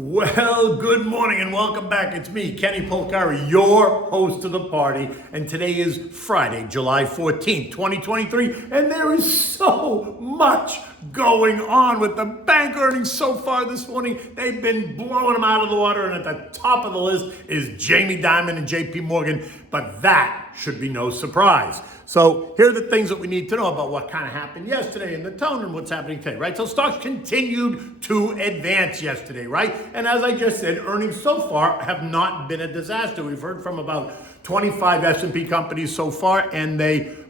Well, good morning and welcome back. It's me, Kenny Polcari, your host of the party. And today is Friday, July 14th, 2023. And there is so much going on with the bank earnings so far this morning. They've been blowing them out of the water. And at the top of the list is Jamie Dimon and JP. But that should be no surprise. So here are the things that we need to know about what kind of happened yesterday in the tone and what's happening today, right? So stocks continued to advance yesterday, right? And as I just said, earnings so far have not been a disaster. We've heard from about 25 S&P companies so far, and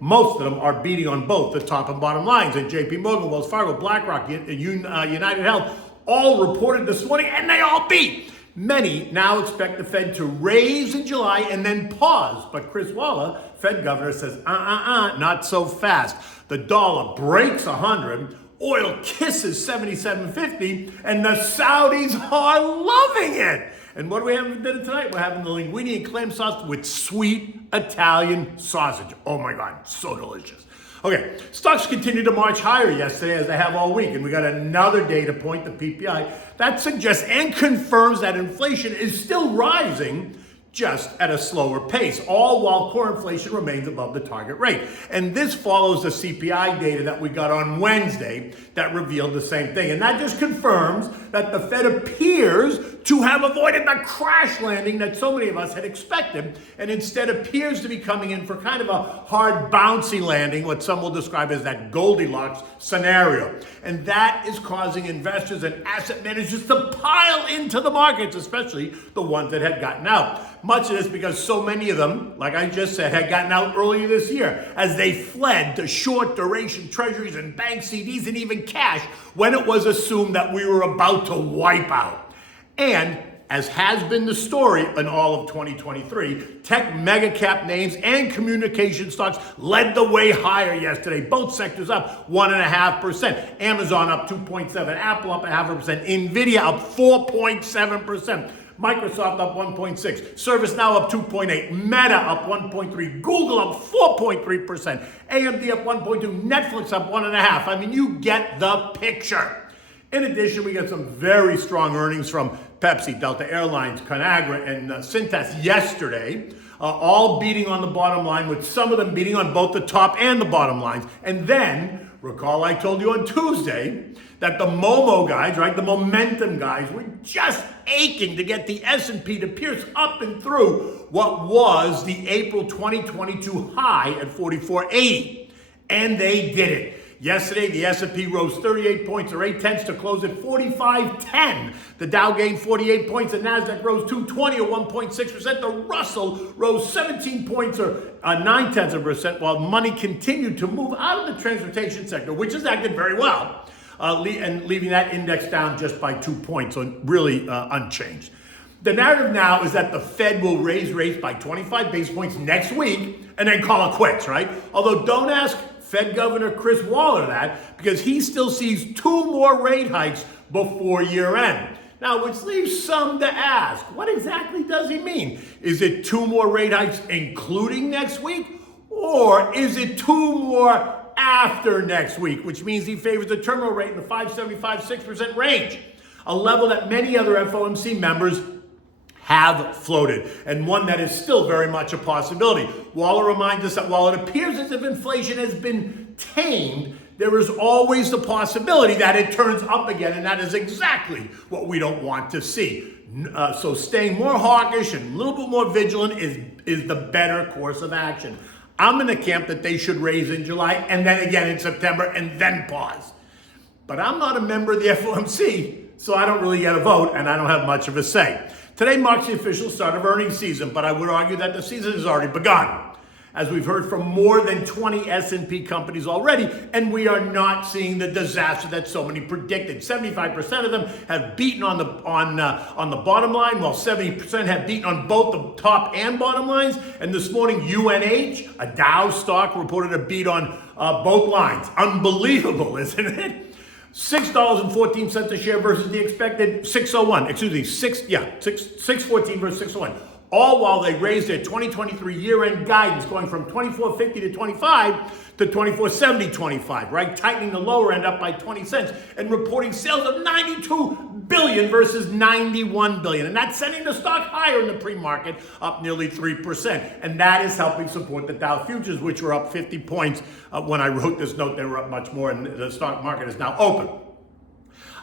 most of them are beating on both the top and bottom lines. And JP, Wells Fargo, BlackRock, United Health all reported this morning, and they all beat. Many now expect the Fed to raise in July and then pause. But Chris Waller, Fed governor, says, not so fast. The dollar breaks 100, oil kisses 77.50, and the Saudis are loving it. And what do we have for dinner tonight? We're having the Linguine Clams sauce with sweet Italian sausage. Oh my God, so delicious. Okay, stocks continued to march higher yesterday as they have all week, and we got another data point, the PPI, that suggests and confirms that inflation is still rising, just at a slower pace, all while core inflation remains above the target rate. And this follows the CPI data that we got on Wednesday that revealed the same thing. And that just confirms that the Fed appears to have avoided the crash landing that so many of us had expected, and instead appears to be coming in for kind of a hard, bouncy landing, what some will describe as that Goldilocks scenario. And that is causing investors and asset managers to pile into the markets, especially the ones that had gotten out. Much of this because so many of them, like I just said, had gotten out earlier this year as they fled to short duration treasuries and bank CDs and even cash when it was assumed that we were about to wipe out. And as has been the story in all of 2023, tech mega cap names and communication stocks led the way higher yesterday. Both sectors up 1.5%. Amazon up 2.7%, Apple up 0.5%, Nvidia up 4.7%. Microsoft up 1.6%, ServiceNow up 2.8%, Meta up 1.3%, Google up 4.3%, AMD up 1.2%, Netflix up 1.5%. I mean, you get the picture. In addition, we got some very strong earnings from Pepsi, Delta Airlines, Conagra, and Cintas yesterday, all beating on the bottom line, with some of them beating on both the top and the bottom lines. And then, recall I told you on Tuesday that the Momo guys, right, the momentum guys, were just aching to get the S&P to pierce up and through what was the April 2022 high at 4480. And they did it. Yesterday, the S&P rose 38 points or 0.8 to close at 4510. The Dow gained 48 points, the Nasdaq rose 220 or 1.6%. The Russell rose 17 points or 0.9%, while money continued to move out of the transportation sector, which has acted very well, and leaving that index down just by 2 points, so really unchanged. The narrative now is that the Fed will raise rates by 25 basis points next week and then call it quits, right? Although don't ask Fed Governor Chris Waller that, because he still sees 2 more rate hikes before year end. Now, which leaves some to ask, what exactly does he mean? Is it 2 more rate hikes including next week? Or is it 2 more after next week, which means he favors a terminal rate in the 5.75-6% range, a level that many other FOMC members have floated, and one that is still very much a possibility. Waller reminds us that while it appears as if inflation has been tamed, there is always the possibility that it turns up again, and that is exactly what we don't want to see. So staying more hawkish and a little bit more vigilant is the better course of action. I'm in the camp that they should raise in July and then again in September and then pause. But I'm not a member of the FOMC, so I don't really get a vote and I don't have much of a say. Today marks the official start of earnings season, but I would argue that the season has already begun, as we've heard from more than 20 S&P companies already, and we are not seeing the disaster that so many predicted. 75% of them have beaten on the bottom line, while 70% have beaten on both the top and bottom lines. And this morning, UNH, a Dow stock, reported a beat on both lines. Unbelievable, isn't it? $6.14 a share versus the expected 6.01. 614 versus 6.01. all while they raised their 2023 year-end guidance, going from 24.50 to 25 to 24.70.25, right? Tightening the lower end up by 20 cents and reporting sales of 92 billion versus 91 billion. And that's sending the stock higher in the pre-market, up nearly 3%. And that is helping support the Dow futures, which were up 50 points. When I wrote this note, they were up much more, and the stock market is now open.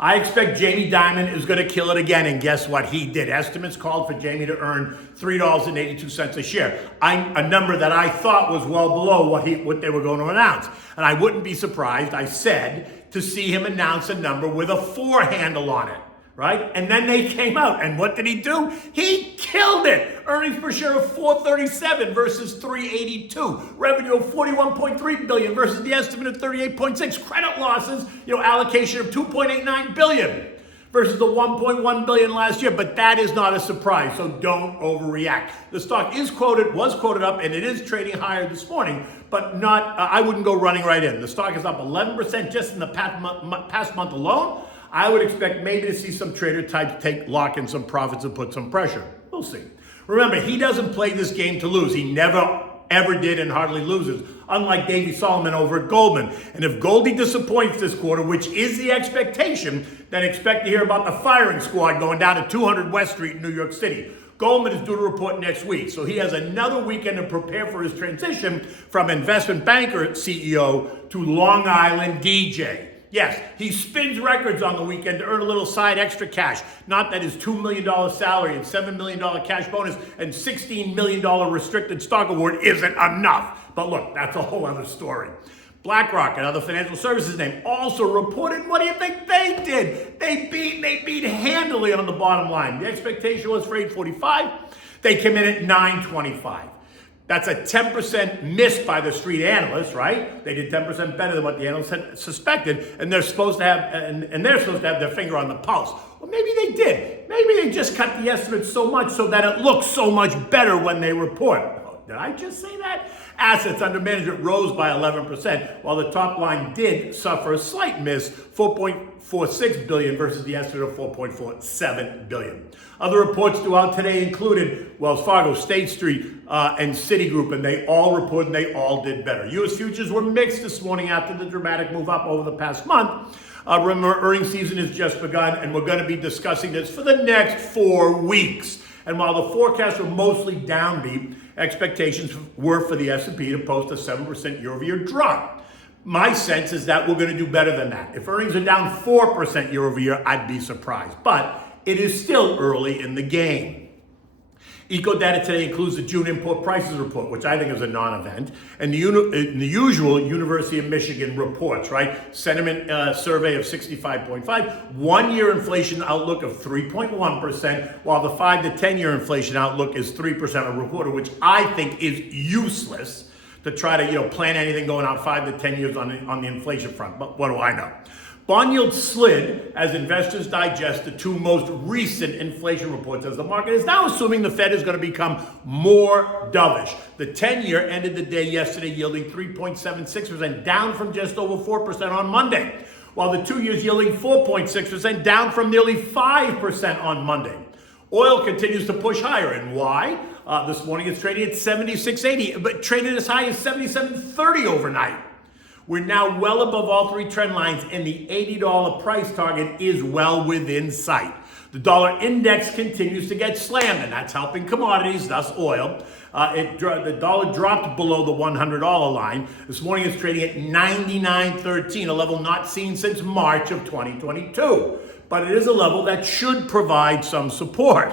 I expect Jamie Dimon is going to kill it again, and guess what? He did. Estimates called for Jamie to earn $3.82 a share, a number that I thought was well below what they were going to announce. And I wouldn't be surprised, I said, to see him announce a number with a 4 handle on it, right? And then they came out, and what did he do? He killed it. Earnings per share of $4.37 versus $3.82. Revenue of $41.3 billion versus the estimate of $38.6. Credit losses, allocation of $2.89 billion versus the $1.1 billion last year. But that is not a surprise, so don't overreact. The stock was quoted up, and it is trading higher this morning, but not. I wouldn't go running right in. The stock is up 11% just in the past month alone. I would expect maybe to see some trader types lock in some profits and put some pressure. We'll see. Remember, he doesn't play this game to lose. He never, ever did and hardly loses, unlike Davey Solomon over at Goldman. And if Goldie disappoints this quarter, which is the expectation, then expect to hear about the firing squad going down to 200 West Street in New York City. Goldman is due to report next week, so he has another weekend to prepare for his transition from investment banker CEO to Long Island DJ. Yes, he spins records on the weekend to earn a little side extra cash. Not that his $2 million salary and $7 million cash bonus and $16 million restricted stock award isn't enough. But look, that's a whole other story. BlackRock, another financial services name, also reported. What do you think they did? They beat handily on the bottom line. The expectation was for 845. They came in at 925. That's a 10% miss by the street analysts, right? They did 10% better than what the analysts had suspected, and they're supposed to have their finger on the pulse. Well, maybe they did. Maybe they just cut the estimates so much so that it looks so much better when they report. Did I just say that? Assets under management rose by 11%, while the top line did suffer a slight miss, $4.46 billion versus the estimate of $4.47 billion. Other reports throughout today included Wells Fargo, State Street, and Citigroup, and they all reported and they all did better. U.S. futures were mixed this morning after the dramatic move up over the past month. Remember, earnings season has just begun, and we're going to be discussing this for the next 4 weeks. And while the forecasts were mostly downbeat, expectations were for the S&P to post a 7% year-over-year drop. My sense is that we're going to do better than that. If earnings are down 4% year-over-year, I'd be surprised. But it is still early in the game. Eco data today includes the June import prices report, which I think is a non-event, and the usual University of Michigan reports, right? Sentiment survey of 65.5, 1-year inflation outlook of 3.1%, while the 5 to 10-year inflation outlook is 3% a reporter, which I think is useless to try to plan anything going out 5 to 10 years on the inflation front. But what do I know? Bond yields slid as investors digest the 2 most recent inflation reports, as the market is now assuming the Fed is going to become more dovish. The 10-year ended the day yesterday yielding 3.76%, down from just over 4% on Monday, while the 2 years yielding 4.6%, down from nearly 5% on Monday. Oil continues to push higher, and why? This morning it's trading at $76.80, but traded as high as $77.30 overnight. We're now well above all 3 trend lines, and the $80 price target is well within sight. The dollar index continues to get slammed, and that's helping commodities, thus oil. The dollar dropped below the $100 line. This morning it's trading at 99.13, a level not seen since March of 2022. But it is a level that should provide some support.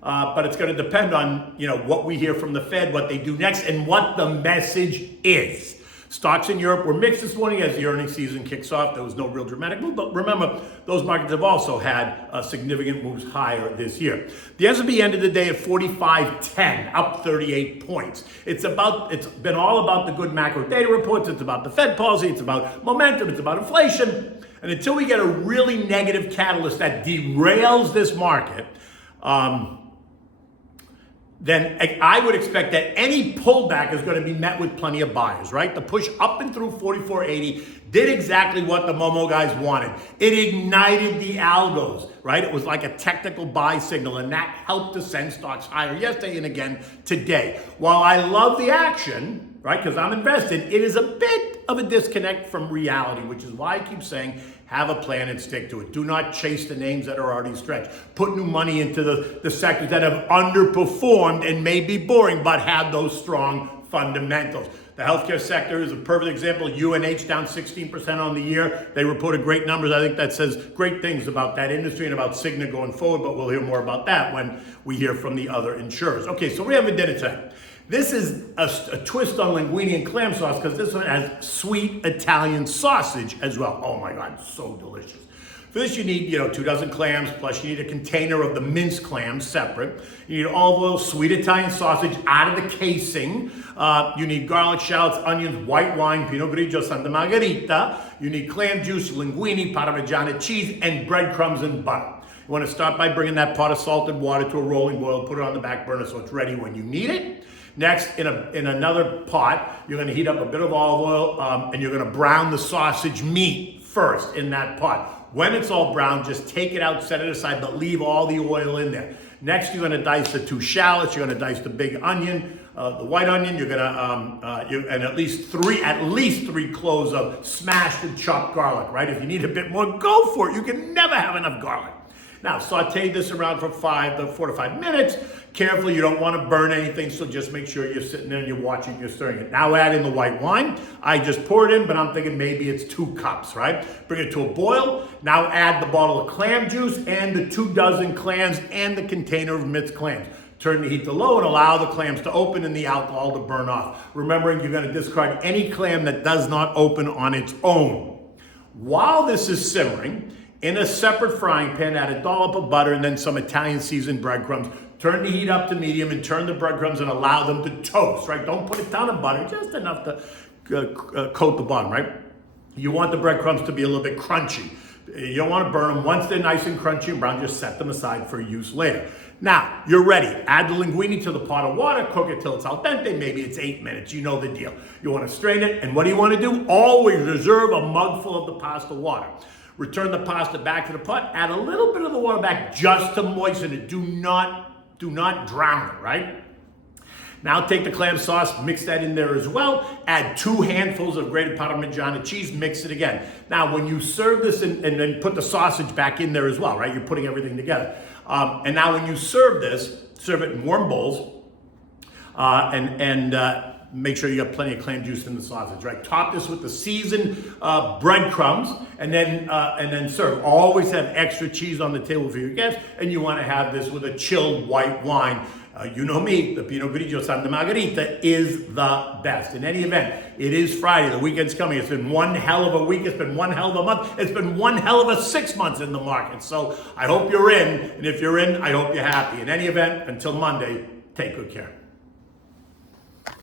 But it's going to depend on what we hear from the Fed, what they do next, and what the message is. Stocks in Europe were mixed this morning as the earnings season kicks off. There was no real dramatic move, but remember, those markets have also had significant moves higher this year. The S&P ended the day at 4510, up 38 points. It's been all about the good macro data reports. It's about the Fed policy. It's about momentum. It's about inflation. And until we get a really negative catalyst that derails this market, then I would expect that any pullback is going to be met with plenty of buyers, right? The push up and through 44.80 did exactly what the Momo guys wanted. It ignited the algos, right? It was like a technical buy signal, and that helped to send stocks higher yesterday and again today. While I love the action, right, because I'm invested, it is a bit of a disconnect from reality, which is why I keep saying have a plan and stick to it. Do not chase the names that are already stretched. Put new money into the sectors that have underperformed and may be boring, but have those strong fundamentals. The healthcare sector is a perfect example. UNH down 16% on the year. They reported great numbers. I think that says great things about that industry and about Cigna going forward, but we'll hear more about that when we hear from the other insurers. Okay, so we have a dinner tonight. This is a twist on linguine clam sauce because this one has sweet Italian sausage as well. Oh my God, so delicious. For this you need, 2 dozen clams, plus you need a container of the minced clams separate. You need olive oil, sweet Italian sausage out of the casing. You need garlic, shallots, onions, white wine, Pinot Grigio, Santa Margherita. You need clam juice, linguine, Parmigiana cheese, and breadcrumbs and butter. You want to start by bringing that pot of salted water to a rolling boil, put it on the back burner so it's ready when you need it. Next, in another pot, you're going to heat up a bit of olive oil and you're going to brown the sausage meat first in that pot. When it's all brown, just take it out, set it aside, but leave all the oil in there. Next, you're going to dice the 2 shallots. You're going to dice the big onion, the white onion. You're going to and at least three cloves of smashed and chopped garlic. Right? If you need a bit more, go for it. You can never have enough garlic. Now, saute this around for 4 to 5 minutes. Carefully, you don't want to burn anything, so just make sure you're sitting there and you're watching, you're stirring it. Now add in the white wine. I just poured in, but I'm thinking maybe it's 2 cups, right? Bring it to a boil. Now add the bottle of clam juice and the 2 dozen clams and the container of minced clams. Turn the heat to low and allow the clams to open and the alcohol to burn off. Remembering you're going to discard any clam that does not open on its own. While this is simmering, in a separate frying pan, add a dollop of butter and then some Italian seasoned breadcrumbs. Turn the heat up to medium and turn the breadcrumbs and allow them to toast, right? Don't put a ton of butter, just enough to coat the bottom, right? You want the breadcrumbs to be a little bit crunchy. You don't want to burn them. Once they're nice and crunchy and brown, just set them aside for use later. Now, you're ready. Add the linguine to the pot of water, cook it till it's al dente, maybe it's 8 minutes. You know the deal. You want to strain it, and what do you want to do? Always reserve a mugful of the pasta water. Return the pasta back to the pot, add a little bit of the water back just to moisten it. Do not drown it, right? Now take the clam sauce, mix that in there as well. Add 2 handfuls of grated Parmigiana cheese, mix it again. Now when you serve this and then put the sausage back in there as well, right? You're putting everything together. And now when you serve this, serve it in warm bowls make sure you got plenty of clam juice in the sausage, right? Top this with the seasoned breadcrumbs and then serve. Always have extra cheese on the table for your guests, and you want to have this with a chilled white wine. You know me, the Pinot Grigio Santa Margherita is the best. In any event, it is Friday. The weekend's coming. It's been one hell of a week. It's been one hell of a month. It's been one hell of a 6 months in the market. So I hope you're in. And if you're in, I hope you're happy. In any event, until Monday, take good care.